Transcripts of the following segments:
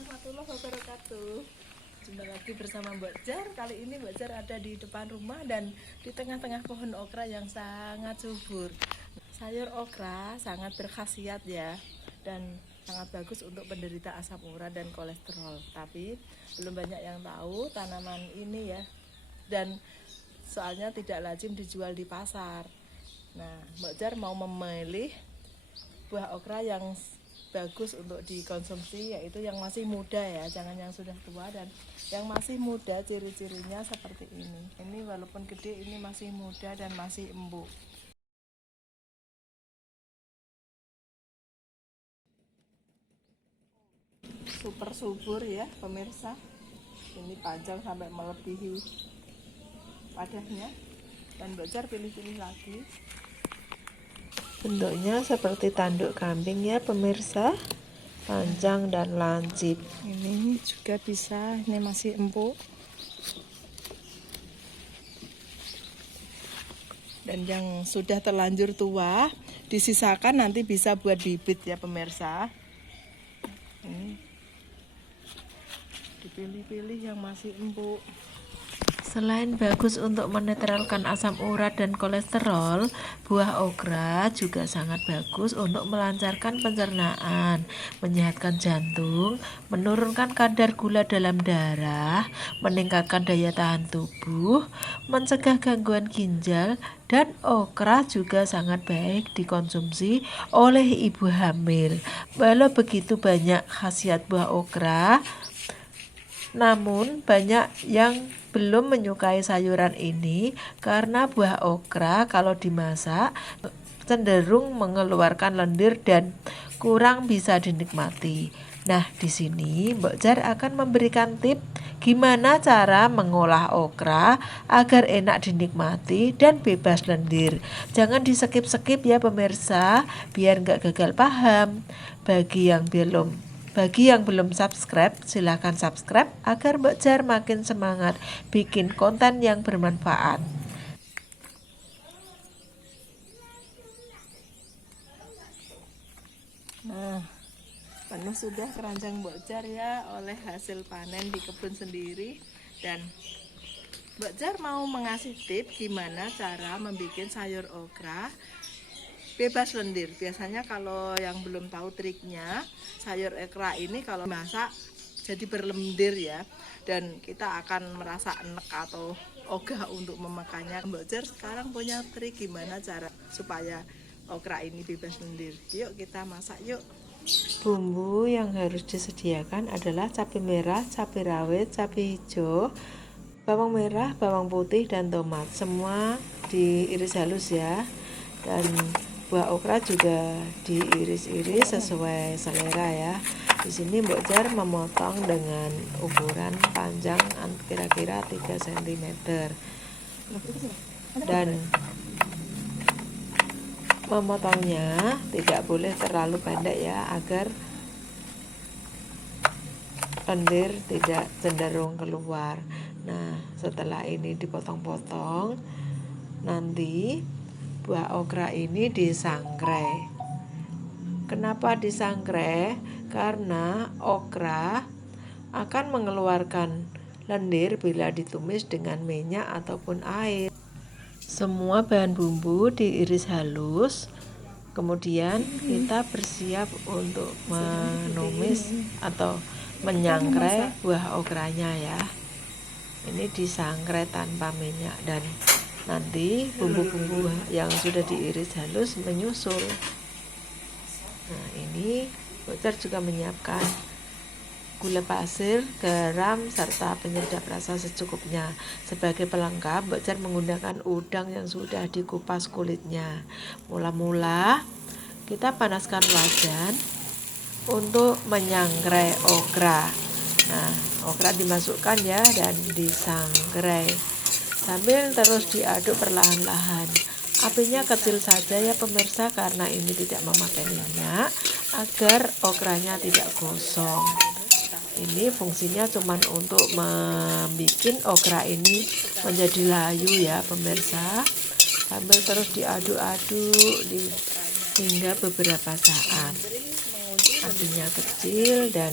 warahmatullahi wabarakatuh. Jumpa lagi bersama Mbak Jar. Kali ini Mbak Jar ada di depan rumah dan di tengah-tengah pohon okra yang sangat subur. Sayur okra sangat berkhasiat ya, dan sangat bagus untuk penderita asam urat dan kolesterol. Tapi belum banyak yang tahu tanaman ini ya, dan soalnya tidak lazim dijual di pasar. Nah, Mbak Jar mau memilih buah okra yang bagus untuk dikonsumsi, yaitu yang masih muda ya, jangan yang sudah tua. Dan yang masih muda ciri-cirinya seperti ini walaupun gede, ini masih muda dan masih empuk. Super subur ya pemirsa, ini panjang sampai melebihi wadahnya, dan belajar pilih-pilih lagi. Bentuknya seperti tanduk kambing ya pemirsa, panjang dan lancip. Ini juga bisa, ini masih empuk. Dan yang sudah terlanjur tua disisakan nanti bisa buat bibit ya pemirsa. Ini dipilih-pilih yang masih empuk. Selain bagus untuk menetralkan asam urat dan kolesterol, buah okra juga sangat bagus untuk melancarkan pencernaan, menyehatkan jantung, menurunkan kadar gula dalam darah, meningkatkan daya tahan tubuh, mencegah gangguan ginjal, dan okra juga sangat baik dikonsumsi oleh ibu hamil. Walau begitu banyak khasiat buah okra, namun banyak yang belum menyukai sayuran ini karena buah okra kalau dimasak cenderung mengeluarkan lendir dan kurang bisa dinikmati. Nah, di sini Mbok Jar akan memberikan tip gimana cara mengolah okra agar enak dinikmati dan bebas lendir. Jangan di-skip-skip ya pemirsa, biar nggak gagal paham. Bagi yang belum subscribe, silahkan subscribe agar Mbak Jar makin semangat bikin konten yang bermanfaat. Nah, penuh sudah keranjang Mbak Jar ya oleh hasil panen di kebun sendiri. Dan Mbak Jar mau mengasih tip gimana cara membuat sayur okra bebas lendir. Biasanya kalau yang belum tahu triknya, sayur okra ini kalau masak jadi berlendir ya, dan kita akan merasa enek atau ogah untuk memakannya. Mbak Jar sekarang punya trik gimana cara supaya okra ini bebas lendir. Yuk kita masak yuk. Bumbu yang harus disediakan adalah cabai merah, cabai rawit, cabai hijau, bawang merah, bawang putih, dan tomat. Semua diiris halus ya. Dan buah okra juga diiris-iris sesuai selera ya. Di sini Mbok Jar memotong dengan ukuran panjang kira-kira 3 cm. Dan memotongnya tidak boleh terlalu pendek ya, agar lendir tidak cenderung keluar. Nah, setelah ini dipotong-potong, nanti buah okra ini disangrai. Kenapa disangrai? Karena okra akan mengeluarkan lendir bila ditumis dengan minyak ataupun air. Semua bahan bumbu diiris halus. Kemudian kita bersiap untuk menumis atau menyangrai buah okranya ya. Ini disangrai tanpa minyak, dan nanti bumbu-bumbu yang sudah diiris halus menyusul. Nah, ini Mbok Jar juga menyiapkan gula pasir, garam, serta penyedap rasa secukupnya. Sebagai pelengkap, Mbok Jar menggunakan udang yang sudah dikupas kulitnya. Mula-mula kita panaskan wajan untuk menyangrai okra. Nah, okra dimasukkan ya dan disangrai sambil terus diaduk perlahan-lahan. Apinya kecil saja ya pemirsa, karena ini tidak memakai minyak, agar okranya tidak gosong. Ini fungsinya cuma untuk membuat okra ini menjadi layu ya pemirsa, sambil terus diaduk-aduk hingga beberapa saat. Apinya kecil dan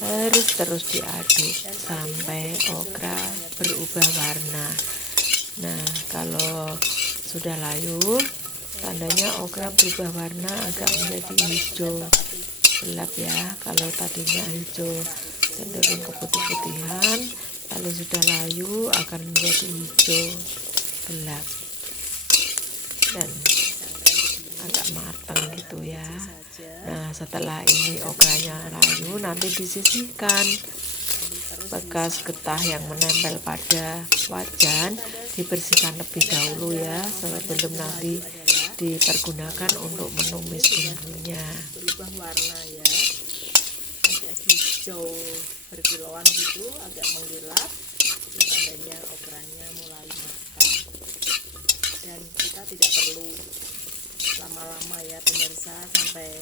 Harus terus diaduk sampai okra berubah warna. Nah, kalau sudah layu, tandanya okra berubah warna agak menjadi hijau gelap ya. Kalau tadinya hijau cenderung keputih-putihan, kalau sudah layu akan menjadi hijau gelap dan agak matang gitu ya. Nah, setelah ini okranya layu, nanti disisihkan. Bekas getah yang menempel pada wajan dibersihkan lebih dahulu ya, sebelum nanti dipergunakan untuk menumis bumbunya. Berubah warna ya, agak hijau berkilauan gitu, agak mengkilap. Tandanya okranya mulai matang. Dan kita tidak perlu lama-lama ya pemirsa, sampai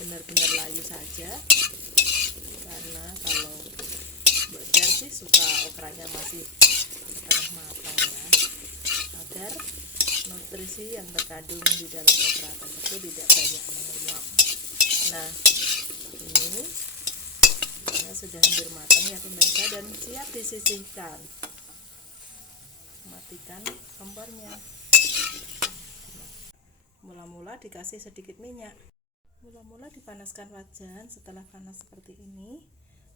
benar-benar layu saja, karena kalau Jar sih suka okranya masih setengah matang ya, agar nutrisi yang terkandung di dalam okra tersebut tidak banyak menguap. Nah, ini sudah hampir matang ya pemirsa, dan siap disisihkan. Matikan kompornya. Mula-mula dikasih sedikit minyak. Mula-mula dipanaskan wajan. Setelah panas seperti ini,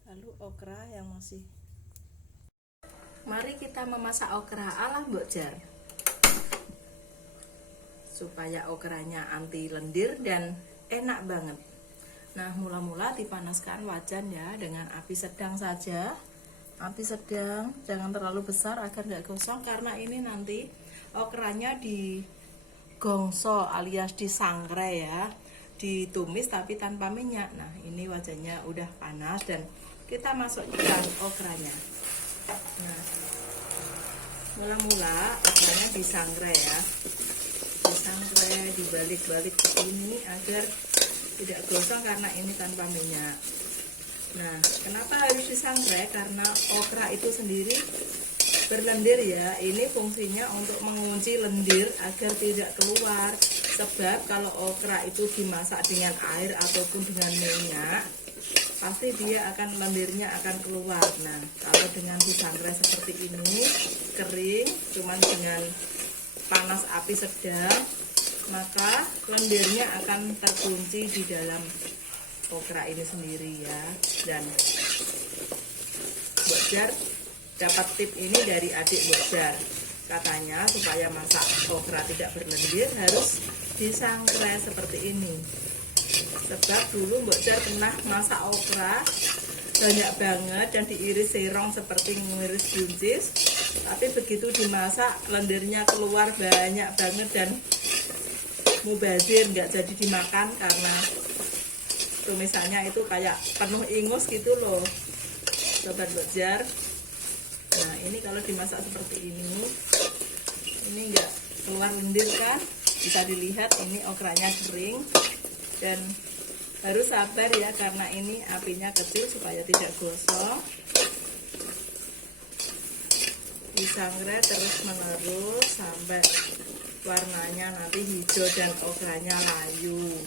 lalu okra yang masih. Mari kita memasak okra ala Mbok Jar, supaya okranya anti lendir dan enak banget. Nah, mula-mula dipanaskan wajan ya, dengan api sedang saja. Api sedang, jangan terlalu besar agar nggak gosong, karena ini nanti okranya digongso alias disangrai ya, ditumis tapi tanpa minyak. Nah, ini wajannya udah panas dan kita masukkan okranya. Nah, mula-mula okranya disangrai ya, disangrai, dibalik-balik begini agar tidak gosong karena ini tanpa minyak. Nah, kenapa harus disangrai? Karena okra itu sendiri berlendir ya. Ini fungsinya untuk mengunci lendir agar tidak keluar. Sebab kalau okra itu dimasak dengan air ataupun dengan minyak, pasti dia akan lendirnya akan keluar. Nah, kalau dengan disangrai seperti ini, kering, cuman dengan panas api sedang, maka lendirnya akan terkunci di dalam okra ini sendiri ya. Dan Mbok Jar dapat tip ini dari adik Mbok Jar. Katanya supaya masak okra tidak berlendir harus disangrai seperti ini. Sebab dulu Mbok Jar pernah masak okra banyak banget dan diiris serong seperti mengiris buncis, tapi begitu dimasak lendirnya keluar banyak banget dan mubazir, nggak jadi dimakan karena tumisannya itu kayak penuh ingus gitu loh sobat Mbok Jar. Nah, ini kalau dimasak seperti ini nggak keluar lendir kan, bisa dilihat ini okranya kering. Dan harus sabar ya, karena ini apinya kecil supaya tidak gosong. Disangrai terus menerus sampai warnanya nanti hijau dan okranya layu.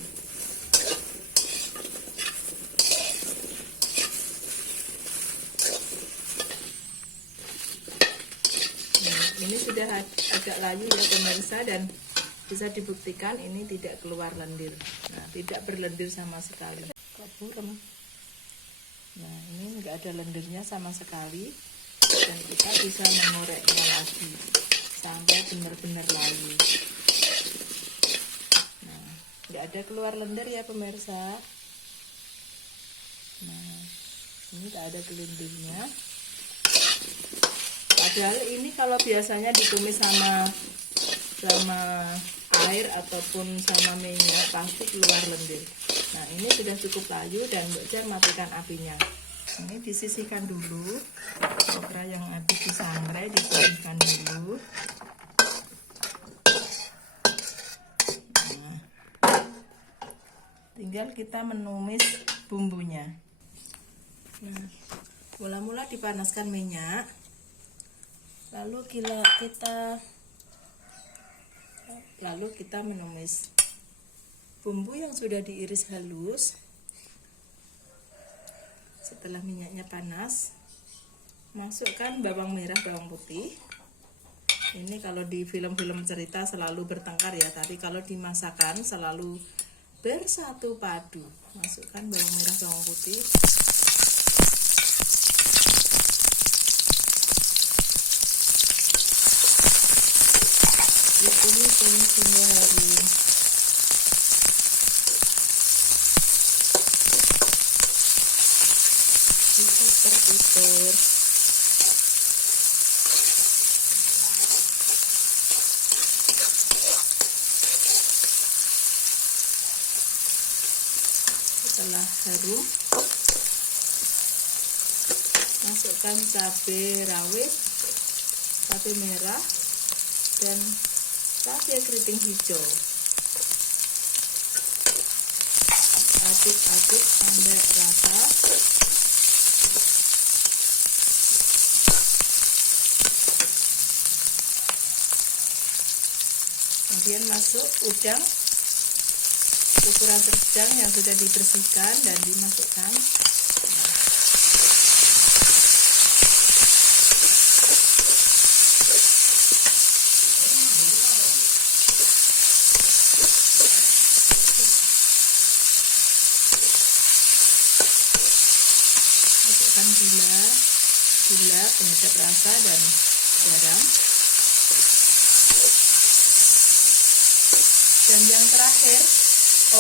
Ini sudah agak layu ya pemirsa, dan bisa dibuktikan ini tidak keluar lendir. Nah, tidak berlendir sama sekali. Kok burem? Nah, ini enggak ada lendirnya sama sekali, dan kita bisa mengoreknya lagi sampai benar-benar layu. Nah, enggak ada keluar lendir ya pemirsa. Nah, ini tak ada lendirnya. Padahal ini kalau biasanya ditumis sama air ataupun sama minyak pasti keluar lendir. Nah, ini sudah cukup layu dan Mbok Jar matikan apinya. Ini disisihkan dulu okra yang habis disangrai, disisihkan dulu. Nah, tinggal kita menumis bumbunya. Nah, mula-mula dipanaskan minyak, lalu kita menumis bumbu yang sudah diiris halus. Setelah minyaknya panas, masukkan bawang merah, bawang putih. Ini kalau di film-film cerita selalu bertengkar ya, tapi kalau di masakan selalu bersatu padu. Masukkan bawang merah, bawang putih. Ditumis hingga harum. Diputer-puter. Setelah harum, masukkan cabai rawit, cabai merah, dan cabai keriting hijau. Aduk-aduk sampai rata. Kemudian masuk udang ukuran sedang yang sudah dibersihkan dan dimasukkan. Masukkan gula penyedap rasa dan garam. Dan yang terakhir,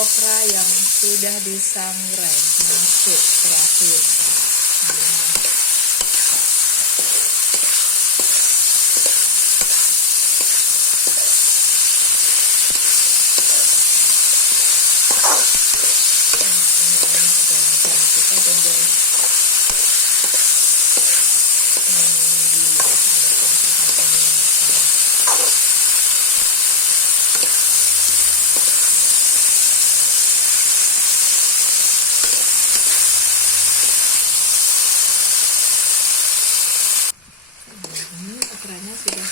okra yang sudah disangrai masuk terakhir. Okranya sudah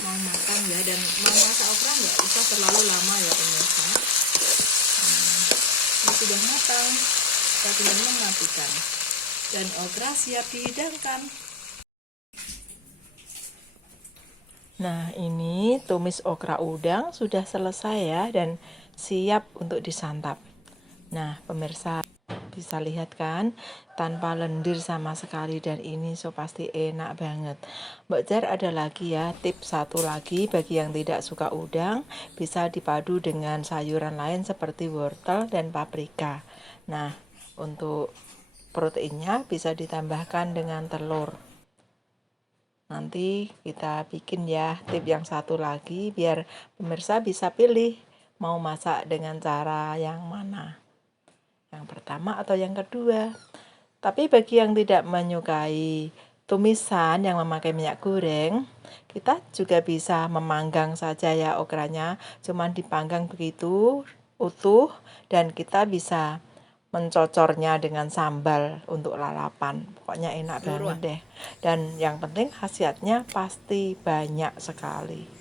mau matang ya, dan mau masak okra nggak usah terlalu lama ya pemirsa. Ini sudah matang, kita tinggal mematikan dan okra siap dihidangkan. Nah, ini tumis okra udang sudah selesai ya, dan siap untuk disantap. Nah, pemirsa bisa lihat kan, tanpa lendir sama sekali, dan ini so pasti enak banget. Mbak Jar ada lagi ya, tips satu lagi bagi yang tidak suka udang, bisa dipadu dengan sayuran lain seperti wortel dan paprika. Nah, untuk proteinnya bisa ditambahkan dengan telur. Nanti kita bikin ya tip yang satu lagi biar pemirsa bisa pilih mau masak dengan cara yang mana, yang pertama atau yang kedua. Tapi bagi yang tidak menyukai tumisan yang memakai minyak goreng, kita juga bisa memanggang saja ya okranya, cuman dipanggang begitu utuh, dan kita bisa mencocornya dengan sambal untuk lalapan. Pokoknya enak banget deh. Dan yang penting khasiatnya pasti banyak sekali.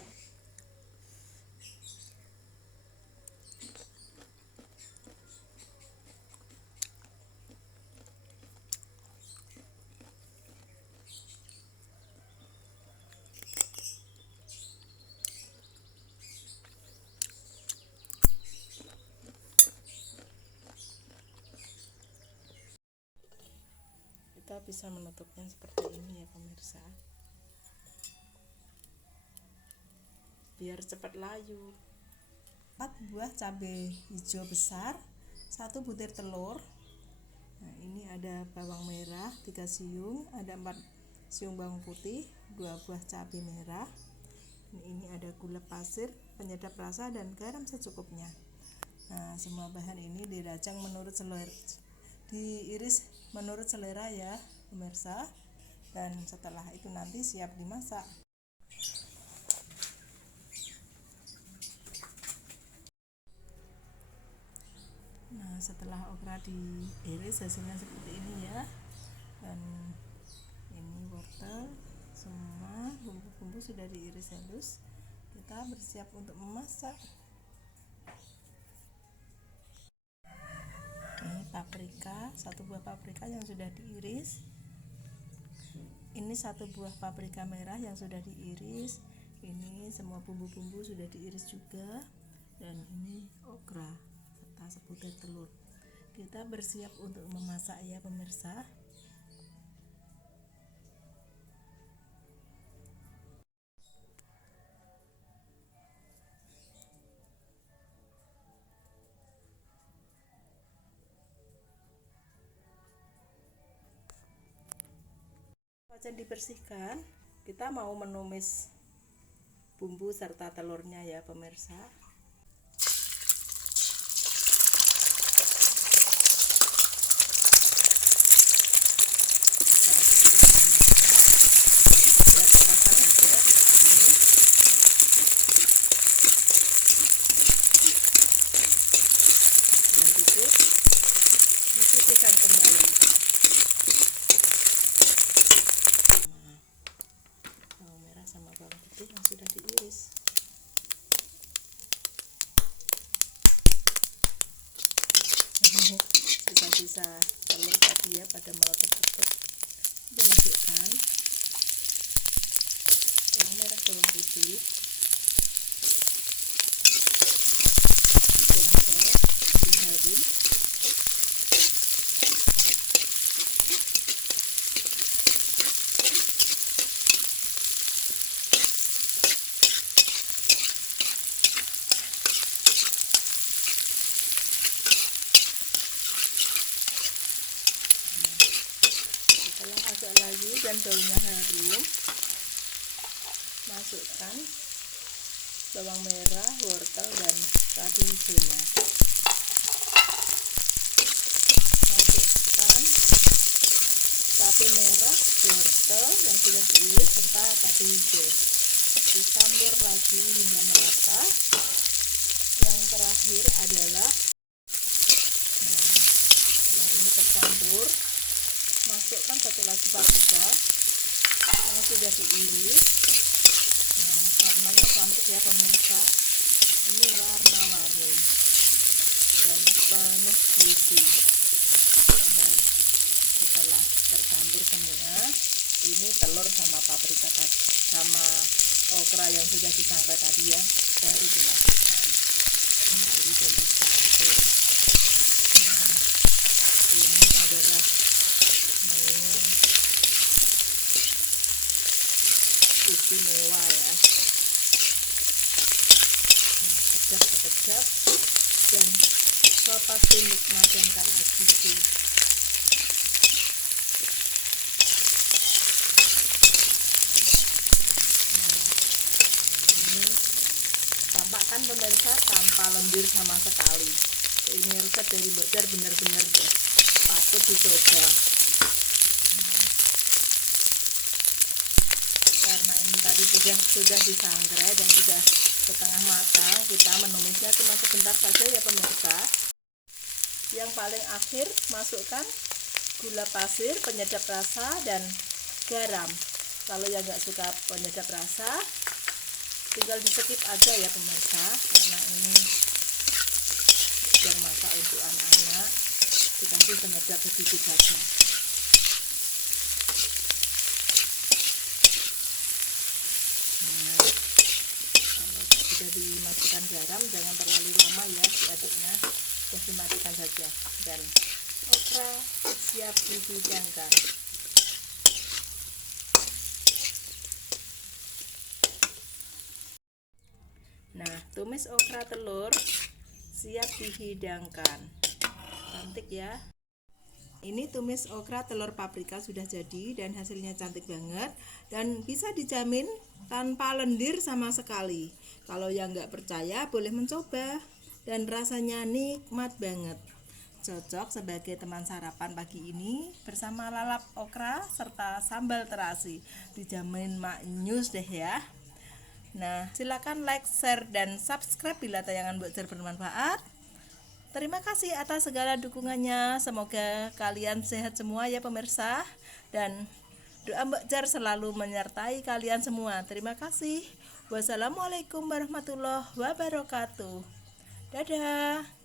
Kita bisa menutupnya seperti ini ya pemirsa, biar cepat layu. 4 buah cabai hijau besar, 1 butir telur. Nah, ini ada bawang merah 3 siung, ada 4 siung bawang putih, 2 buah cabai merah. Ini ada gula pasir, penyedap rasa, dan garam secukupnya. Nah, semua bahan ini dirajang menurut selera, diiris menurut selera ya pemirsa, dan setelah itu nanti siap dimasak. Nah, setelah okra diiris hasilnya seperti ini ya, dan ini wortel, semua bumbu-bumbu sudah diiris halus. Kita bersiap untuk memasak. Ini paprika, 1 buah paprika yang sudah diiris. Ini 1 buah paprika merah yang sudah diiris. Ini semua bumbu-bumbu sudah diiris juga. Dan ini okra serta sebutir telur. Kita bersiap untuk memasak ya pemirsa. Wajan dibersihkan, kita mau menumis bumbu serta telurnya ya pemirsa. Kita aduk dan pasang aja ini. Dan cukup disisihkan kembali. Bawang merah sama bawang putih yang sudah diiris. Sisa-sisa telur tadi ya pada meletup-letup dimasukkan. Bawang merah, bawang putih digongsor sampai harum. Setelah agak lagi dan baunya harum, masukkan bawang merah, wortel, dan cabai hijaunya. Masukkan cabai merah, wortel yang sudah diiris serta cabai hijau. Dicampur lagi hingga merata. Yang terakhir adalah, setelah ini tercampur, masukkan 1 lagi paprika yang sudah diiris. Warnanya cantik ya pemirsa, ini warna-warni dan penuh gizi. Setelah tercampur semua, ini telur sama paprika sama okra yang sudah disangrai tadi ya, baru dimasukkan kembali dan dicampur. Ini adalah menu istimewa ya, sedap dan so pasti nikmat dan kaya gizi. Ini tampakkan pemirsa tanpa lendir sama sekali. Ini resep dari Mbok Jar benar-benar deh, patut dicoba. Karena ini tadi sudah disangrai dan sudah setengah matang, kita menumisnya cuma sebentar saja ya pemirsa. Yang paling akhir masukkan gula pasir, penyedap rasa, dan garam. Kalau yang nggak suka penyedap rasa, tinggal di skip aja ya pemirsa, karena ini biar masak untuk anak-anak, dikasih penyedap sedikit saja. Sudah dimasukkan garam, jangan terlalu lama ya diaduknya, sudah dimatikan saja, dan okra siap dihidangkan. Nah, tumis okra telur siap dihidangkan, cantik ya. Ini tumis okra telur paprika sudah jadi dan hasilnya cantik banget dan bisa dijamin tanpa lendir sama sekali. Kalau yang nggak percaya boleh mencoba dan rasanya nikmat banget. Cocok sebagai teman sarapan pagi ini bersama lalap okra serta sambal terasi. Dijamin maknyus deh ya. Nah, silakan like, share, dan subscribe bila tayangan Mbok Jar bermanfaat. Terima kasih atas segala dukungannya. Semoga kalian sehat semua ya pemirsa. Dan doa Mbok Jar selalu menyertai kalian semua. Terima kasih. Wassalamualaikum warahmatullahi wabarakatuh. Dadah.